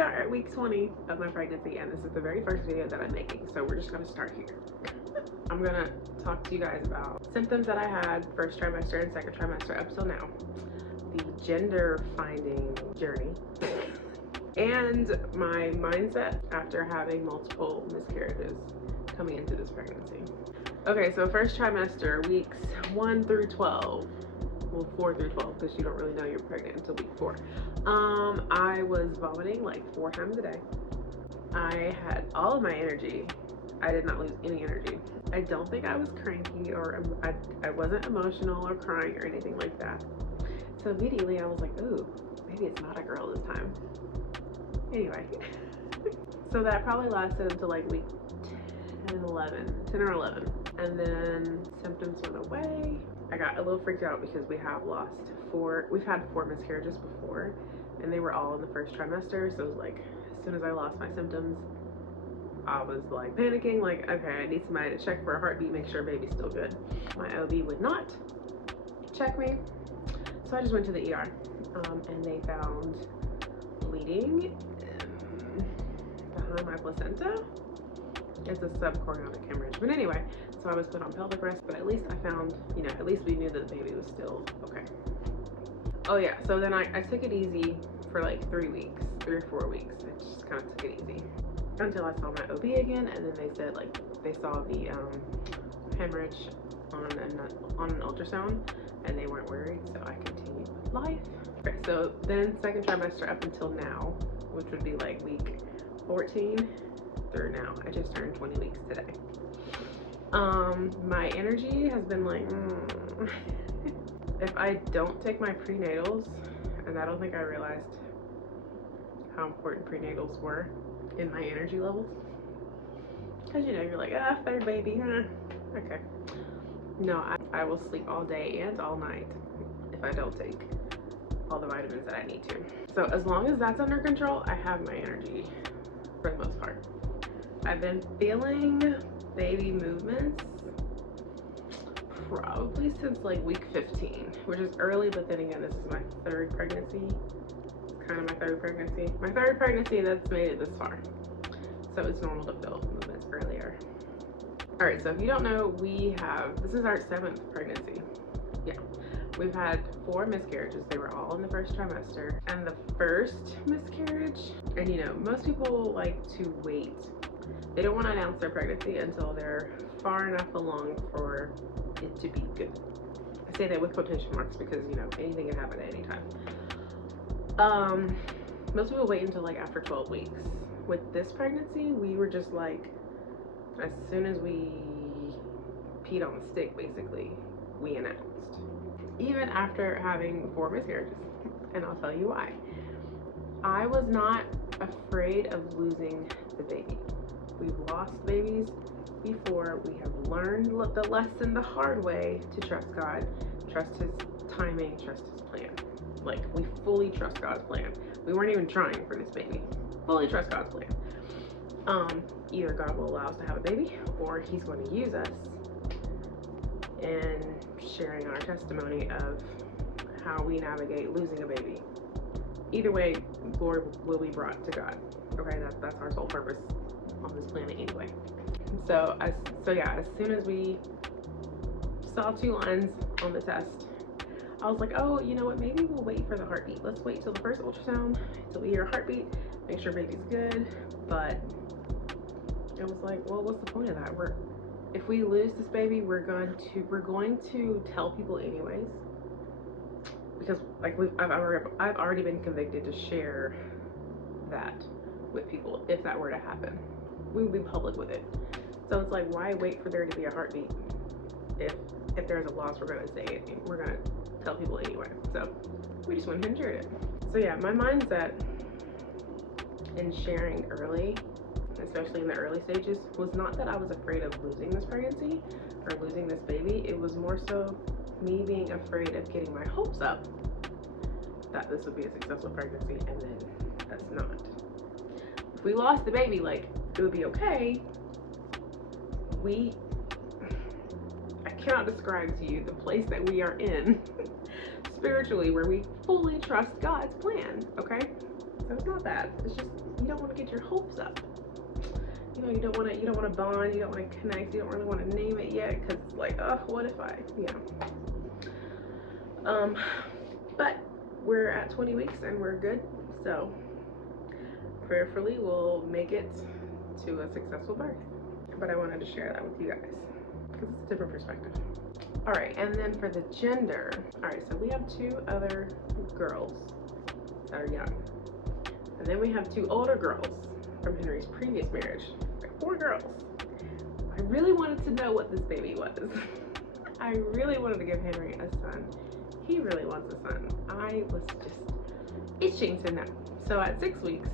we are at week 20 of my pregnancy, and this is the very first video that I'm making, so we're just gonna start here. I'm gonna talk to you guys about symptoms that I had first trimester and second trimester up till now, the gender finding journey, and my mindset after having multiple miscarriages coming into this pregnancy. Okay, so first trimester, weeks 1 through 12. Well, 4 through 12, because you don't really know you're pregnant until week 4. I was vomiting like 4 times a day. I had all of my energy. I did not lose any energy. I don't think I was cranky, or I wasn't emotional or crying or anything like that. So immediately I was like, ooh, maybe it's not a girl this time. Anyway, so that probably lasted until like week 10 or 11. And then symptoms went away. I got a little freaked out because we've had 4 miscarriages before, and they were all in the first trimester. So it was like, as soon as I lost my symptoms, I was like panicking, like, okay, I need somebody to check for a heartbeat, make sure baby's still good. My OB would not check me, so I just went to the ER, and they found bleeding behind my placenta. It's a subchorionic hemorrhage, but anyway, so I was put on pelvic rest, but at least I found, you know, at least we knew that the baby was still okay. Oh yeah, so then I took it easy for like 3 or 4 weeks. I just kind of took it easy until I saw my OB again, and then they said like they saw the hemorrhage on an ultrasound, and they weren't worried, so I continued with life. Okay, so then second trimester up until now, which would be like week 14 through now. I just turned 20 weeks today. My energy has been like, if I don't take my prenatals, and I don't think I realized how important prenatals were in my energy levels, because you know, you're like, third baby, okay. No, I will sleep all day and all night if I don't take all the vitamins that I need to. So as long as that's under control, I have my energy for the most part. I've been feeling baby movements probably since like week 15, which is early, but then again, this is my 3rd pregnancy. It's kind of my 3rd pregnancy. My 3rd pregnancy that's made it this far. So it's normal to feel movements earlier. All right, so if you don't know, this is our 7th pregnancy. Yeah, we've had 4 miscarriages. They were all in the first trimester. And the first miscarriage, and you know, most people like to wait. They don't want to announce their pregnancy until they're far enough along for it to be good. I say that with quotation marks because, you know, anything can happen at any time. Most people wait until like after 12 weeks. With this pregnancy, we were just like, as soon as we peed on the stick, basically, we announced. Even after having 4 miscarriages, and I'll tell you why. I was not afraid of losing the baby. We've lost babies before. We have learned the lesson the hard way to trust God, trust his timing, trust his plan. Like, we fully trust God's plan. We weren't even trying for this baby. Fully trust God's plan. Either God will allow us to have a baby, or he's going to use us in sharing our testimony of how we navigate losing a baby. Either way, glory will be brought to God. Okay, that's our sole purpose on this planet anyway. So yeah, as soon as we saw 2 lines on the test, I was like, oh, you know what, maybe we'll wait for the heartbeat. Let's wait till the first ultrasound till we hear a heartbeat, make sure baby's good. But it was like, well, what's the point of that? If we lose this baby, we're going to tell people anyways, because like I've already been convicted to share that with people. If that were to happen, we would be public with it. So it's like, why wait for there to be a heartbeat? If there's a loss, we're going to say it. We're going to tell people anyway. So we just went ahead and shared it. So yeah, my mindset in sharing early, especially in the early stages, was not that I was afraid of losing this pregnancy or losing this baby. It was more so me being afraid of getting my hopes up that this would be a successful pregnancy, and then that's not. If we lost the baby, like, it would be okay. I cannot describe to you the place that we are in spiritually, where we fully trust God's plan, okay? So it's not bad. It's just you don't want to get your hopes up. You know, you don't want to bond, you don't want to connect, you don't really want to name it yet, because it's like, oh, what if I, but we're at 20 weeks and we're good. So prayerfully we'll make it to a successful birth. But I wanted to share that with you guys because it's a different perspective. All right, and then for the gender, all right, so we have 2 other girls that are young, and then we have 2 older girls from Henry's previous marriage. 4 girls. I really wanted to know what this baby was. I really wanted to give Henry a son. He really wants a son. I was just itching to know. So at 6 weeks,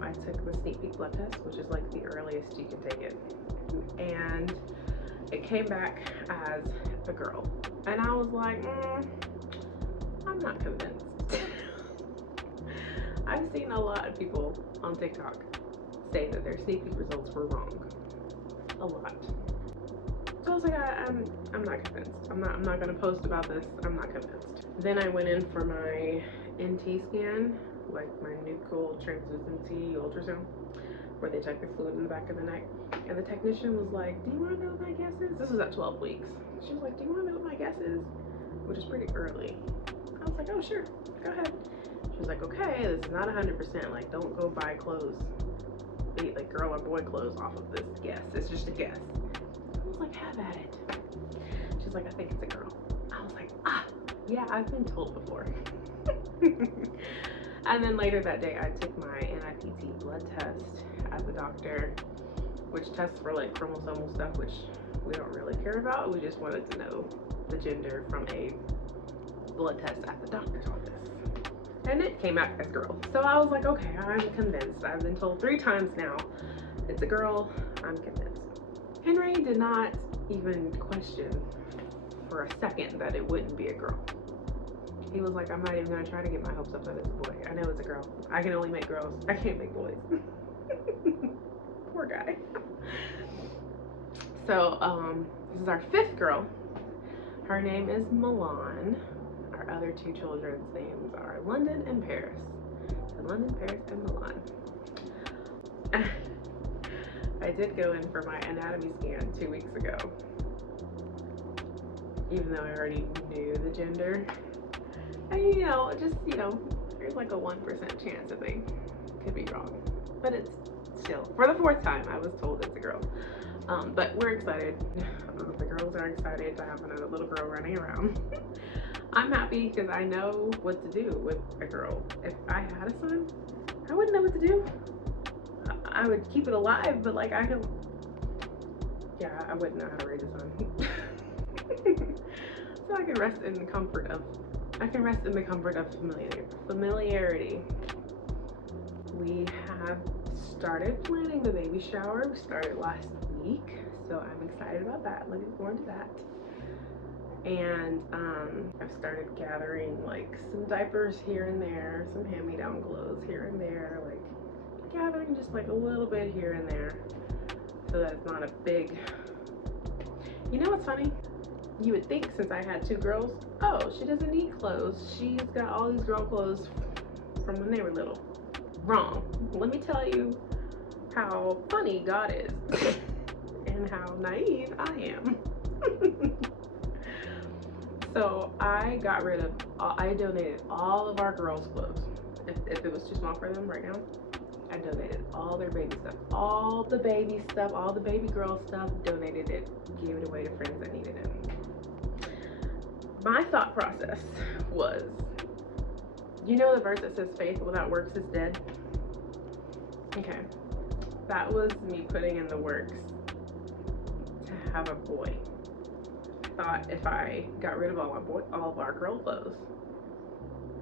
I took the sneak peek blood test, which is like the earliest you can take it, and it came back as a girl, and I was like, I'm not convinced. I've seen a lot of people on TikTok say that their sneak peek results were wrong. A lot. So I was like, I'm not convinced. I'm not gonna post about this. I'm not convinced. Then I went in for my NT scan, like my nuchal translucency ultrasound, where they check the fluid in the back of the neck. And the technician was like, do you want to know what my guess is? This was at 12 weeks. She was like, do you want to know what my guess is? Which is pretty early. I was like, oh, sure, go ahead. She was like, okay, this is not 100%. Like, don't go buy clothes, like girl or boy clothes off of this guess. It's just a guess. I was like, have at it. She's like, I think it's a girl. I was like, yeah, I've been told before. And then later that day, I took my NIPT blood test at the doctor, which tests for like chromosomal stuff, which we don't really care about. We just wanted to know the gender from a blood test at the doctor's office. And it came out as girl. So I was like, okay, I'm convinced. I've been told 3 times now it's a girl. I'm convinced. Henry did not even question for a second that it wouldn't be a girl. He was like, I'm not even gonna try to get my hopes up that it's a boy. I know it's a girl. I can only make girls. I can't make boys. Poor guy. So this is our 5th girl. Her name is Milan. Our other 2 children's names are London and Paris. So London, Paris, and Milan. I did go in for my anatomy scan 2 weeks ago, even though I already knew the gender. And there's like a 1% chance that they could be wrong, but it's still, for the 4th time, I was told it's a girl. But we're excited. The girls are excited to have another little girl running around. I'm happy because I know what to do with a girl. If I had a son, I wouldn't know what to do. I would keep it alive, but like I wouldn't know how to raise a son. So I can rest in the comfort of familiarity. We have started planning the baby shower. We started last week, so I'm excited about that. Looking forward to that. And I've started gathering like some diapers here and there, some hand-me-down clothes here and there, like gathering just like a little bit here and there, so that it's not a big. You know what's funny? You would think since I had 2 girls, oh, she doesn't need clothes. She's got all these girl clothes from when they were little. Wrong. Let me tell you how funny God is and how naive I am. So I donated all of our girls' clothes. If it was too small for them right now, I donated all their baby stuff. All the baby stuff, all the baby girl stuff, donated it, gave it away to friends that needed it. My thought process was, you know the verse that says faith without works is dead? Okay, that was me putting in the works to have a boy. I thought if I got rid of all of our girl clothes,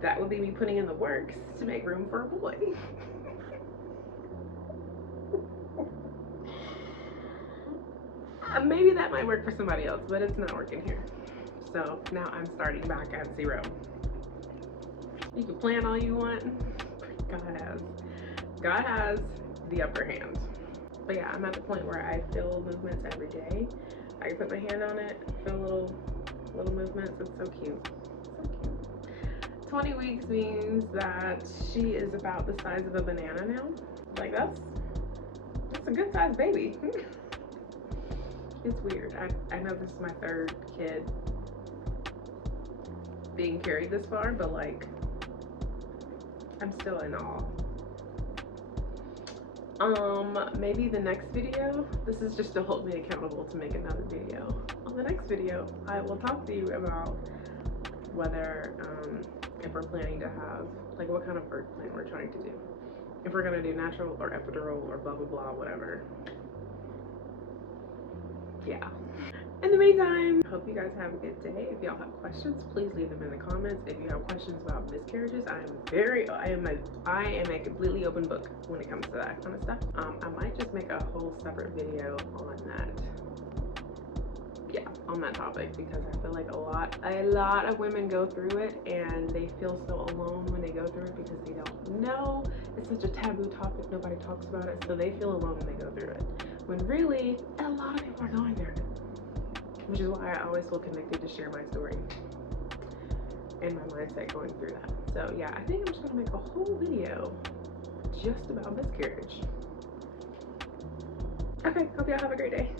that would be me putting in the works to make room for a boy. Maybe that might work for somebody else, but it's not working here. So now I'm starting back at 0. You can plan all you want. God has the upper hand. But yeah, I'm at the point where I feel movements every day. I can put my hand on it, feel little movements. It's so cute. So cute. 20 weeks means that she is about the size of a banana now. Like that's a good sized baby. It's weird. I know this is my third kid being carried this far, but like I'm still in awe. Maybe the next video, this is just to hold me accountable to make another video. On the next video, I will talk to you about whether if we're planning to have, like, what kind of birth plan we're trying to do. If we're gonna do natural or epidural or blah blah blah, whatever. Yeah. In the meantime, hope you guys have a good day. If y'all have questions, please leave them in the comments. If you have questions about miscarriages, I am a completely open book when it comes to that kind of stuff. I might just make a whole separate video on that. Yeah, on that topic, because I feel like a lot of women go through it and they feel so alone when they go through it because they don't know. It's such a taboo topic, nobody talks about it, so they feel alone when they go through it. When really, a lot of people are going through it. Which is why I always feel connected to share my story and my mindset going through that. So yeah, I think I'm just gonna make a whole video just about miscarriage. Okay, hope y'all have a great day.